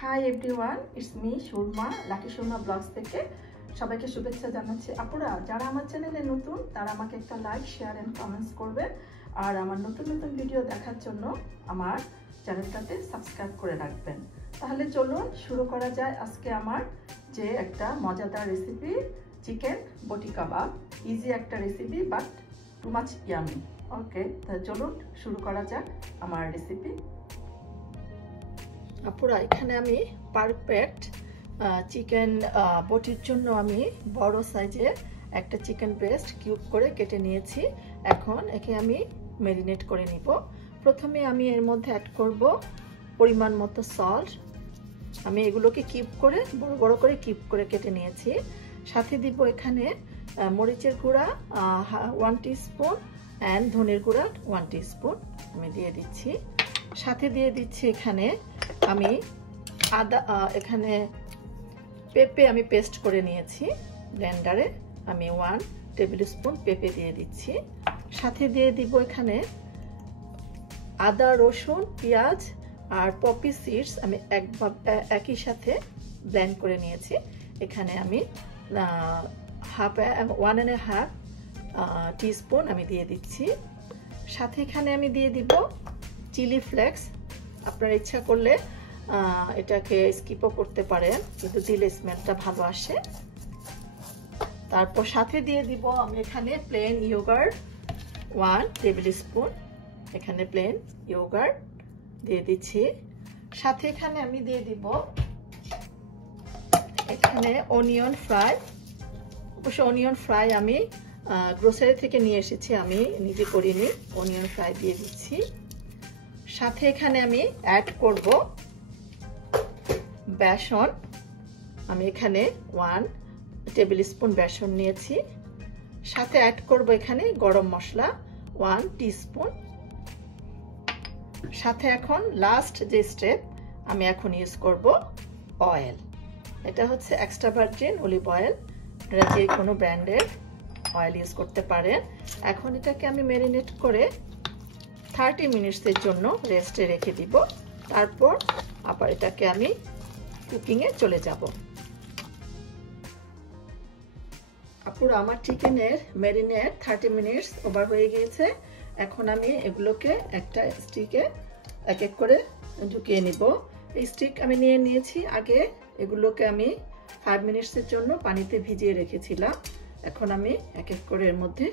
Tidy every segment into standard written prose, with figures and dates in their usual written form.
High everyone, it's me Surma, Lucky Surma blogs থেকে সবাইকে শুভেচ্ছা জানাচ্ছি। আপুরা যারা আমার চ্যানেলে নতুন তারা আমাকে একটা লাইক, শেয়ার এন্ড কমেন্টস করবে, আর আমার নতুন নতুন ভিডিও দেখার জন্য আমার চ্যানেলটাতে সাবস্ক্রাইব করে রাখবেন। তাহলে চলুন শুরু করা যায় আজকে আমার যে একটা মজাদার recipe, chicken boti kebab. Easy একটা recipe but too much yummy. Okay, তাহলে চলুন শুরু করা যাক আমার রেসিপি। আপুরা এখানে আমি পারফেক্ট চিকেন বটির জন্য আমি বড় সাইজের একটা চিকেন ব্রেস্ট কিউব করে কেটে নিয়েছি। এখন একে আমি ম্যারিনেট করে নিব। প্রথমে আমি এর মধ্যে অ্যাড করব পরিমাণ মতো সল্ট। আমি এগুলোকে কিউব করে বড় বড় করে কিউব করে কেটে নিয়েছি। সাথে দিব এখানে মরিচের গুঁড়া 1 টিস্পুন অ্যান্ড ধনের গুঁড়া 1 টিস্পুন আমি দিয়ে দিচ্ছি। সাথে দিয়ে দিচ্ছি এখানে আমি এখানে পেঁপে আমি পেস্ট করে নিয়েছি ব্লেন্ডারে। আমি 1 টেবিল স্পুন পেঁপে দিয়ে দিচ্ছি। সাথে দিয়ে দিব এখানে আদা, রসুন, পেঁয়াজ আর পপি সিডস আমি একই সাথে ব্লেন্ড করে নিয়েছি। এখানে আমি 1.5 টিস্পুন আমি দিয়ে দিচ্ছি। সাথে এখানে আমি দিয়ে দিব চিলি ফ্লেক্স। আপনার ইচ্ছা করলে এটাকে স্কিপও করতে পারেন, কিন্তু দিলে স্মেলটা ভালো আসে। তারপর সাথে দিয়ে দিব আমি এখানে প্লেন ইয়োগার্ট 1 টেবিল স্পুন, এখানে প্লেন ইয়োগার্ট দিয়ে দিচ্ছি। সাথে এখানে আমি দিয়ে দিব এখানে অনিয়ন ফ্রাই। অবশ্য অনিয়ন ফ্রাই আমি গ্রোসারি থেকে নিয়ে এসেছি, আমি নিজে করিনি। অনিয়ন ফ্রাই দিয়ে দিচ্ছি। সাথে এখানে আমি অ্যাড করব বেসন। আমি এখানে 1 টেবিল স্পুন বেসন নিয়েছি। সাথে অ্যাড করব এখানে গরম মশলা 1 টিস্পুন। সাথে এখন লাস্ট যে স্টেপ আমি এখন ইউজ করব অয়েল। এটা হচ্ছে এক্সট্রা ভার্জিন অলিভ অয়েল। আপনারা যে কোনো ব্র্যান্ডের অয়েল ইউজ করতে পারেন। এখন এটাকে আমি ম্যারিনেট করে 30 মিনিটসের জন্য রেস্টে রেখে দিব। তারপর আবার এটাকে আমি কুকিংয়ে চলে যাব। আপুরা আমার চিকেনের ম্যারিনেট 30 মিনিটস ওভার হয়ে গিয়েছে। এখন আমি এগুলোকে একটা স্টিকে এক এক করে ঢুকিয়ে নিব। এই স্টিক আমি নিয়ে নিয়েছি আগে। এগুলোকে আমি 5 মিনিটসের জন্য পানিতে ভিজিয়ে রেখেছিলাম। এখন আমি এক এক করে এর মধ্যে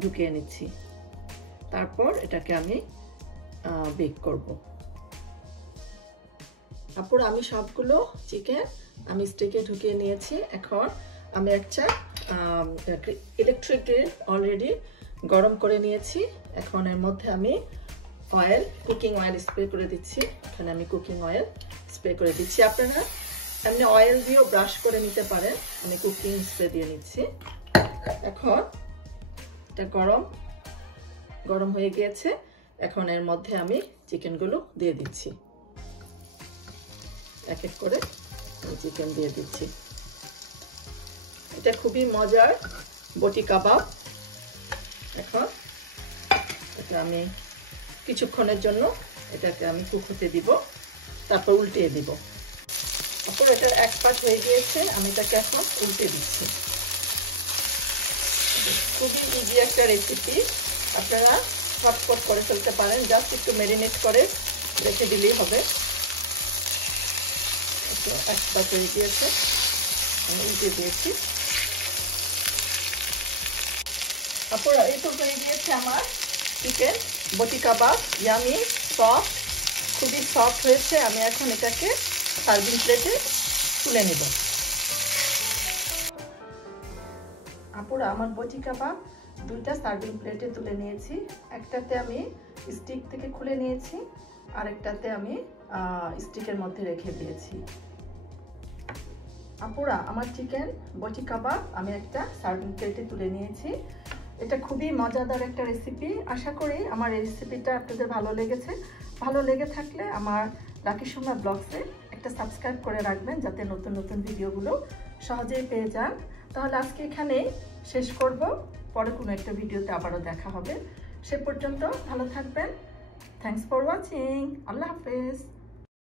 ঢুকিয়ে নিচ্ছি। তারপর এটাকে আমি বেক করব। আপুরা আমি সবগুলো চিকেন আমি স্টিকে ঢুকিয়ে নিয়েছি। এখন আমি একটা ইলেকট্রিক গ্রিল অলরেডি গরম করে নিয়েছি। এখন এর মধ্যে আমি অয়েল, কুকিং অয়েল স্প্রে করে দিচ্ছি। এখানে আমি কুকিং অয়েল স্প্রে করে দিচ্ছি। আপনারা এমনি অয়েল দিয়েও ব্রাশ করে নিতে পারেন। আমি কুকিং স্প্রে দিয়ে নিচ্ছি। এখন এটা গরম হয়ে গিয়েছে। এখন এর মধ্যে আমি চিকেনগুলো দিয়ে দিচ্ছি। এক এক করে চিকেন দিয়ে দিচ্ছি। এটা খুবই মজার বটি কাবাব। এখন এটা আমি কিছুক্ষণের জন্য এটাকে আমি কুক হতে দিব, তারপর উল্টিয়ে দিব। তারপর এটা এক পাশ হয়ে গিয়েছে, আমি এটাকে এখন উল্টে দিচ্ছি। খুবই ইজি একটা রেসিপি, আপনারা ফটফট করে ফেলতে পারেন। জাস্ট একটু ম্যারিনেট করে রেখে দিলেই হবে। এক পাশ হয়ে গিয়েছে, আমি উল্টে দিয়েছি। আপনারা এই তো হয়ে গিয়েছে আমার চিকেন বটি কাবাব। ইয়ামি, সফট, খুবই সফট হয়েছে। আমি এখন এটাকে সার্ভিং প্লেটে তুলে নেব। আপুরা আমার বটি কাবাব 2টা সার্ভিং প্লেটে তুলে নিয়েছি। একটাতে আমি স্টিক থেকে খুলে নিয়েছি, আরেকটাতে আমি স্টিকের মধ্যে রেখে দিয়েছি। আপুরা আমার চিকেন বটি কাবাব আমি একটা সার্ভিং প্লেটে তুলে নিয়েছি। এটা খুবই মজাদার একটা রেসিপি। আশা করি আমার এই রেসিপিটা আপনাদের ভালো লেগেছে। ভালো লেগে থাকলে আমার লাকি সুরমা ব্লগসে একটা সাবস্ক্রাইব করে রাখবেন, যাতে নতুন নতুন ভিডিওগুলো সহজেই পেয়ে যান। তাহলে আজকে এখানেই শেষ করব। পরে কোনো একটা ভিডিওতে আবারও দেখা হবে। সে পর্যন্ত ভালো থাকবেন। Thanks for watching. আল্লাহ হাফেজ।